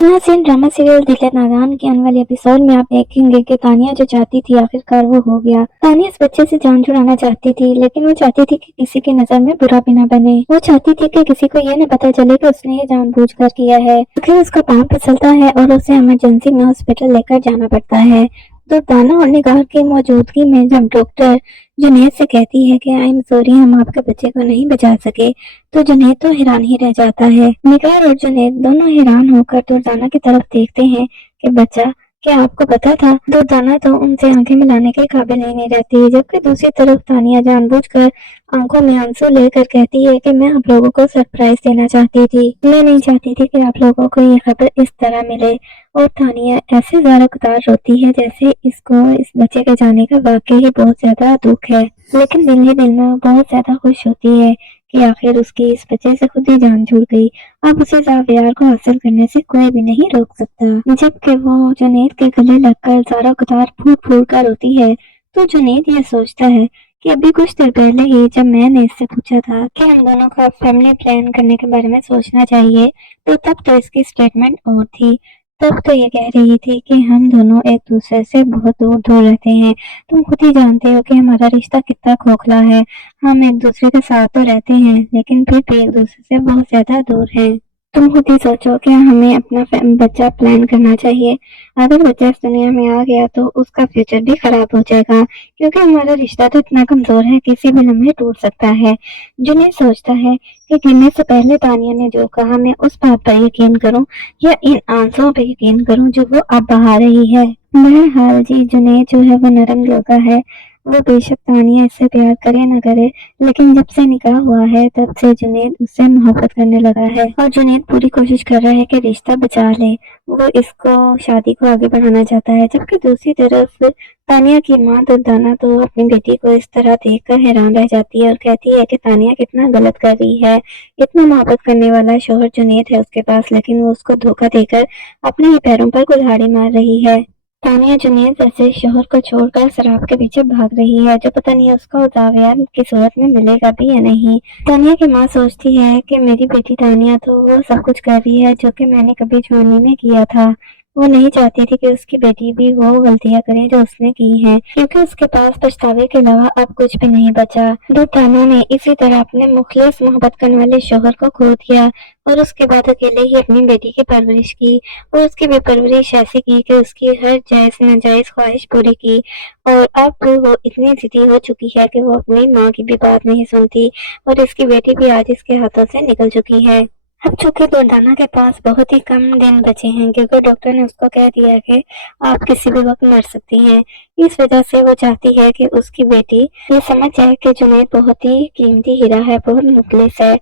नाज़रीन, drama serial दिल है नादान के आने वाले एपिसोड में आप देखेंगे कि तानिया जो चाहती थी आखिरकार वो हो गया। तानिया इस बच्चे से जान छुड़ाना चाहती थी, लेकिन वो चाहती थी कि किसी की नजर में बुरा भी ना बने। वो चाहती थी कि किसी को ये न पता चले कि उसने ये जानबूझकर किया है। आखिर उसका पाँव फिसलता है और उसे इमरजेंसी में हॉस्पिटल लेकर जाना पड़ता है। दुर्दाना और निगार की मौजूदगी में जब डॉक्टर जुनैद से कहती है कि आई एम सॉरी, हम आपके बच्चे को नहीं बचा सके, तो जुनैद तो हैरान ही रह जाता है। निगार और जुनैद दोनों हैरान होकर दुर्दाना की तरफ देखते हैं कि बच्चा, क्या आपको पता था? दुर्दाना तो उनसे आंखें मिलाने के काबिल ही नहीं रहती, जबकि दूसरी तरफ तानिया जानबूझकर आंखों में आंसू लेकर कहती है कि मैं आप लोगों को सरप्राइज देना चाहती थी। मैं नहीं चाहती थी कि आप लोगों को ये खबर इस तरह मिले। और तानिया ऐसे ज़ारकदार रोती है जैसे इसको इस बच्चे के जाने का वाकई ही बहुत ज्यादा दुख है, लेकिन दिल ही दिल में बहुत ज्यादा खुश होती है कि आखिर उसकी इस बच्चे से खुद ही जान छूट गई। अब उसे ज़ावियार को हासिल करने से कोई भी नहीं रोक सकता। जबकि वो जुनैद के गले लगकर ज़ारकदार फूट फूट कर रोती है, तो जुनैद ये सोचता है कि अभी कुछ देर पहले ही जब मैंने इससे पूछा था कि हम दोनों को फैमिली प्लान करने के बारे में सोचना चाहिए, तो तब तो इसकी स्टेटमेंट और थी। तब तो ये कह रही थी कि हम दोनों एक दूसरे से बहुत दूर दूर रहते हैं। तुम खुद ही जानते हो कि हमारा रिश्ता कितना खोखला है। हम एक दूसरे के साथ तो रहते हैं, लेकिन फिर भी एक दूसरे से बहुत ज्यादा दूर हैं। तुम खुद ही सोचो कि हमें अपना बच्चा प्लान करना चाहिए। अगर बच्चा इस दुनिया में आ गया तो उसका फ्यूचर भी खराब हो जाएगा, क्योंकि हमारा रिश्ता तो इतना कमजोर है, किसी भी लम्हे टूट सकता है। जुनैद सोचता है कि गिरने से पहले तानिया ने जो कहा, मैं उस बात पर यकीन करूं या इन आंसुओं पर यकीन करूं जो वो अब बहा रही है। बहरहाल जी, जुनैद जो है वो नरम दिल का है। वो बेशक तानिया इससे प्यार करे न करे, लेकिन जब से निकाह हुआ है तब से जुनैद उससे मोहब्बत करने लगा है और जुनैद पूरी कोशिश कर रहा है कि रिश्ता बचा ले। वो इसको शादी को आगे बढ़ाना चाहता है, जबकि दूसरी तरफ तानिया की माँ दुर्दाना तो अपनी बेटी को इस तरह देखकर हैरान रह जाती है और कहती है कि तानिया कितना गलत कर रही है। इतना मोहब्बत करने वाला शौहर जुनैद है उसके पास, लेकिन वो उसको धोखा देकर अपने ही पैरों पर कुल्हाड़ी मार रही है। तानिया जुनैद जैसे शोहर को छोड़कर शराब के पीछे भाग रही है, जो पता नहीं उसको ज़ावियार की सूरत में मिलेगा भी या नहीं। तानिया की माँ सोचती है कि मेरी बेटी तानिया तो वो सब कुछ कर रही है जो कि मैंने कभी जवानी में किया था। वो नहीं चाहती थी कि उसकी बेटी भी वो गलतियां करे जो उसने की हैं, क्योंकि उसके पास पछतावे के अलावा अब कुछ भी नहीं बचा। दुर्दाना ने इसी तरह अपने मुखलिस मोहब्बत करने वाले शोहर को खो दिया और उसके बाद अकेले ही अपनी बेटी की परवरिश की, और उसकी भी परवरिश ऐसी की कि उसकी हर जायज नाजायज ख्वाहिश पूरी की। और अब वो इतनी जिद्दी हो चुकी है कि वो अपनी माँ की भी बात नहीं सुनती, और इसकी बेटी भी आज इसके हाथों से निकल चुकी है। अब चूंकि दुर्दाना के पास बहुत ही कम दिन बचे हैं, क्योंकि डॉक्टर ने उसको कह दिया है कि आप किसी भी वक्त मर सकती हैं, इस वजह से वो चाहती है कि उसकी बेटी ये समझ जाए कि जुनैद बहुत ही कीमती हीरा है, बहुत मुखलिस है,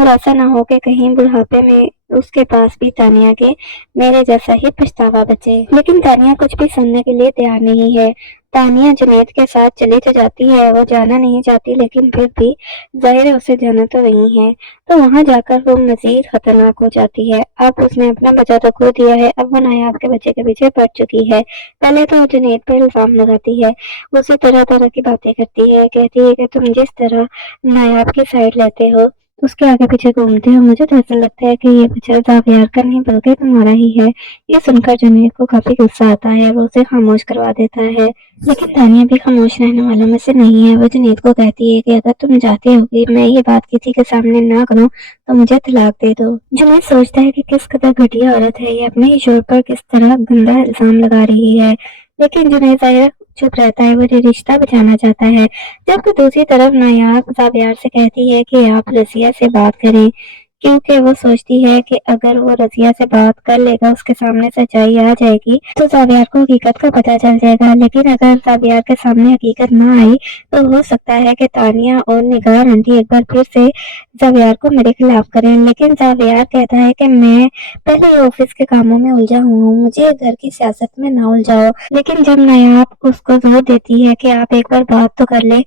और ऐसा ना हो कि कहीं बुढ़ापे में उसके पास भी तानिया के मेरे जैसा ही पछतावा बचे। लेकिन तानिया कुछ भी सुनने के लिए तैयार नहीं है। तानिया जुनैद के साथ चली तो जाती है, वो जाना नहीं चाहती, लेकिन फिर भी जाहिर है उसे जाना तो वही है। तो वहां जाकर वो मजीद खतरनाक हो जाती है। अब उसने अपना बच्चा तो खो दिया है, अब वो नायाब के बच्चे के पीछे पड़ चुकी है। पहले तो जुनैद पर इल्जाम लगाती है, उसे तरह तरह की बातें करती है, कहती है कि तुम जिस तरह नायाब की साइड लेते हो, उसके आगे पीछे घूमते हो, मुझे तो ऐसा लगता है कि ये बच्चा ज़ावियार का नहीं बल्कि तुम्हारा ही है। ये सुनकर जुनैद को काफी गुस्सा आता है, वो उसे खामोश करवा देता है। लेकिन तानिया भी खामोश रहने वालों में से नहीं है। वो जुनैद को कहती है कि अगर तुम चाहते हो कि मैं ये बात किसी के सामने ना करूं तो मुझे तलाक दे दो। जुनैद सोचता है कि किस कदर घटिया औरत है ये, अपने ही शोर पर किस तरह गंदा इल्जाम लगा रही है। लेकिन जुनैद ज़ाहिर चुप रहता है, वो ये रिश्ता बचाना चाहता है। जबकि दूसरी तरफ नायाब ज़ावियार से कहती है कि आप रज़िया से बात करें, क्योंकि वो सोचती है कि अगर वो रज़िया से बात कर लेगा, उसके सामने सच्चाई आ जाएगी, तो ज़ावियार को हकीकत का पता चल जाएगा। लेकिन अगर ज़ावियार के सामने हकीकत ना आई तो हो सकता है कि तानिया और निगार आंटी एक बार फिर से ज़ावियार को मेरे खिलाफ करें। लेकिन ज़ावियार कहता है कि मैं पहले ही ऑफिस के कामों में उलझा हुआ हूँ, मुझे घर की सियासत में ना उलझाओ। लेकिन जब नायाब उसको जोर देती है कि आप एक बार बात तो कर ले,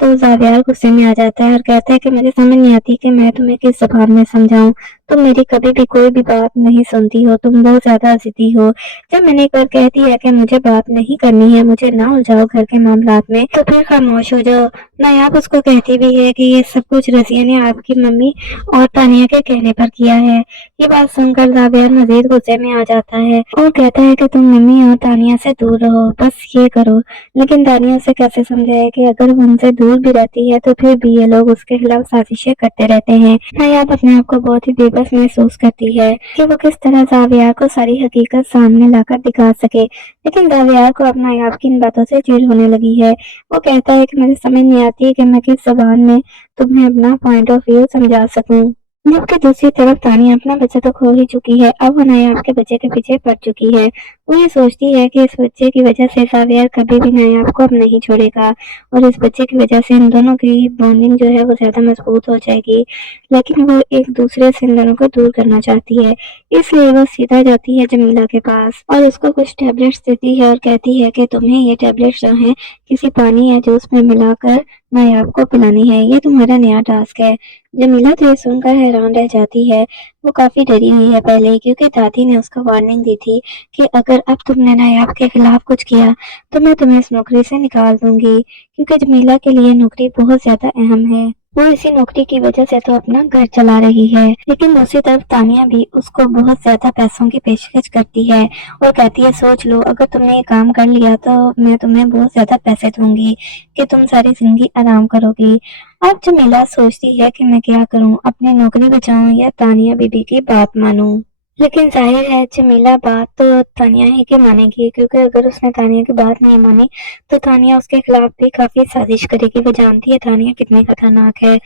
तो ज़ावियार गुस्से में आ जाता है और कहता है कि मुझे समझ नहीं आती कि मैं तुम्हें किस ज़बान में समझाऊं। तुम मेरी कभी भी कोई भी बात नहीं सुनती हो, तुम बहुत ज्यादा जिद्दी हो। जब मैंने एक बार कह दिया कि मुझे बात नहीं करनी है, मुझे ना उलझाओ घर के मामलात में, तो फिर खामोश हो जाओ। नायाब उसको कहती भी है कि ये सब कुछ रजिया ने आपकी मम्मी और तानिया के कहने पर किया है। ये बात सुनकर जावियर मजीद गुस्से में आ जाता है और कहता है कि तुम मम्मी और तानिया से दूर रहो, बस ये करो। लेकिन तानिया उसे कैसे समझाए कि अगर वो उनसे दूर भी रहती है तो फिर भी ये लोग उसके खिलाफ साजिशें करते रहते हैं। नायाब अपने आप को बहुत ही बेबस महसूस करती है कि वो किस तरह जावियर को सारी हकीकत सामने लाकर दिखा सके। लेकिन जावियर को अब नायाब की इन बातों से चिढ़ होने लगी है। वो कहता है कि मुझे समझ नहीं आती कि मैं किस जबान में तुम्हें अपना पॉइंट ऑफ व्यू समझा सकूं। जबकि दूसरी तरफ तानिया अपना बच्चा तो खो ही चुकी है, अब वो नायाब के बच्चे के पीछे पड़ चुकी है। वो ये सोचती है कि इस बच्चे की वजह से जावियर कभी भी नायाब को अब नहीं छोड़ेगा और इस बच्चे की वजह से इन दोनों की बॉन्डिंग जो है वो ज्यादा मजबूत हो जाएगी। लेकिन वो एक दूसरे से इन दोनों को दूर करना चाहती है, इसलिए वो सीधा जाती है जमीला के पास और उसको कुछ टैबलेट्स देती है और कहती है कि तुम्हें ये टैबलेट्स जो हैं किसी पानी या जूस में मिलाकर नायाब को पिलानी है, ये तुम्हारा नया टास्क है। जमीला तो ये सुनकर हैरान रह जाती है। वो काफी डरी हुई है पहले ही, क्योंकि दादी ने उसको वार्निंग दी थी कि अगर अब तुमने नायाब के खिलाफ कुछ किया तो मैं तुम्हें इस नौकरी से निकाल दूंगी, क्योंकि जमीला के लिए नौकरी बहुत ज्यादा अहम है। वो इसी नौकरी की वजह से तो अपना घर चला रही है। लेकिन दूसरी तरफ तानिया भी उसको बहुत ज्यादा पैसों की पेशकश करती है और कहती है सोच लो, अगर तुमने ये काम कर लिया तो मैं तुम्हें बहुत ज्यादा पैसे दूंगी कि तुम सारी जिंदगी आराम करोगी। अब जमीला सोचती है कि मैं क्या करूं, अपनी नौकरी बचाऊं या तानिया बीबी की बात मानूं। लेकिन जाहिर है जमीला बात तो तानिया ही की मानेगी, क्योंकि अगर उसने तानिया की बात नहीं मानी तो तानिया उसके खिलाफ भी काफी साजिश करेगी। वो जानती है तानिया कितनी खतरनाक है।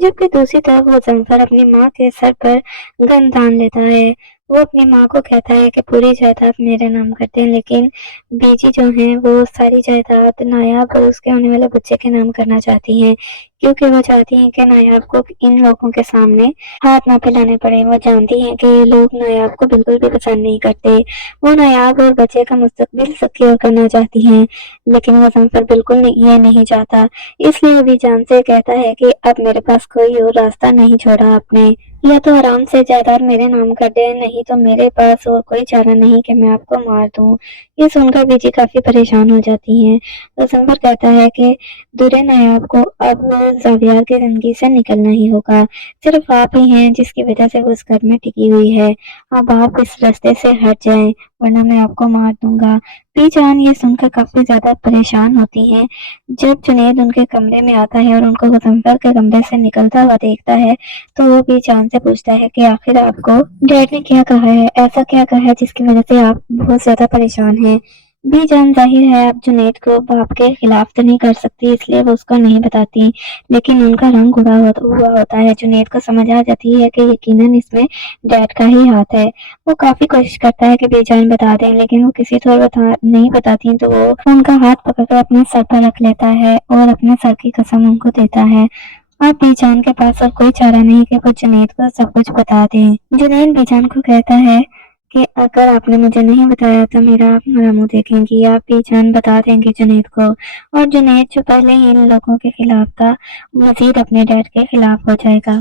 जबकि दूसरी तरफ मुजफ्फर अपनी माँ के सर पर गन तान लेता है। वो अपनी माँ को कहता है कि पूरी जायदाद मेरे नाम करते हैं, लेकिन बीजी जो है वो सारी जायदाद नायाब और उसके होने वाले बच्चे के नाम करना चाहती हैं, क्योंकि वो चाहती हैं कि नायाब को इन लोगों के सामने हाथ ना फैलाने पड़े। वो जानती हैं कि ये लोग नायाब को बिल्कुल भी पसंद नहीं करते। वो नायाब और बच्चे का मुस्तकबिल सिक्योर करना चाहती हैं, लेकिन वो मुजफ्फर बिल्कुल नहीं, ये नहीं चाहता। इसलिए अभी जान से कहता है कि अब मेरे पास कोई और रास्ता नहीं छोड़ा आपने, या तो आराम से जायदाद मेरे नाम कर दे, नहीं तो मेरे पास और कोई चारा नहीं कि मैं आपको मार दूं। ये सुनकर बीजी काफी परेशान हो जाती हैं। मुजफ्फर कहता है कि दूल्हे नायाब को अब जावियर की जिंदगी से निकलना ही होगा। सिर्फ आप ही हैं जिसकी वजह से वो उस घर में टिकी हुई है। अब आप इस रास्ते से हट जाएं, वरना मैं आपको मार दूंगा। बीजान ये सुनकर काफी ज्यादा परेशान होती हैं। जब जुनैद उनके कमरे में आता है और उनको मुजफ्फर के कमरे से निकलता हुआ देखता है तो वो बीजान से पूछता है कि आखिर आपको डैड ने क्या कहा है, ऐसा क्या कहा है जिसकी वजह से आप बहुत ज्यादा परेशान हैं। बीजान जाहिर है अब जुनैद को बाप के खिलाफ तो नहीं कर सकती, इसलिए वो उसको नहीं बताती। लेकिन उनका रंग उड़ा हुआ होता है। जुनैद को समझ आ जाती है कि यकीनन इसमें डैड का ही हाथ है। वो काफी कोशिश करता है कि बीजान बता दें, लेकिन वो किसी तरह नहीं बताती तो वो उनका हाथ पकड़कर अपने सर पर रख लेता है और अपने सर की कसम उनको देता है। अब बीजान के पास और कोई चारा नहीं कि वो जुनैद को सब कुछ बता दे। जुनैद बीजान को कहता है कि अगर आपने मुझे नहीं बताया तो मेरा आप मेरा मुंह देखेंगी, आप बीजान बता देंगे जुनैद को। और जुनैद जो पहले ही इन लोगों के खिलाफ था, मजीद अपने डैड के खिलाफ हो जाएगा।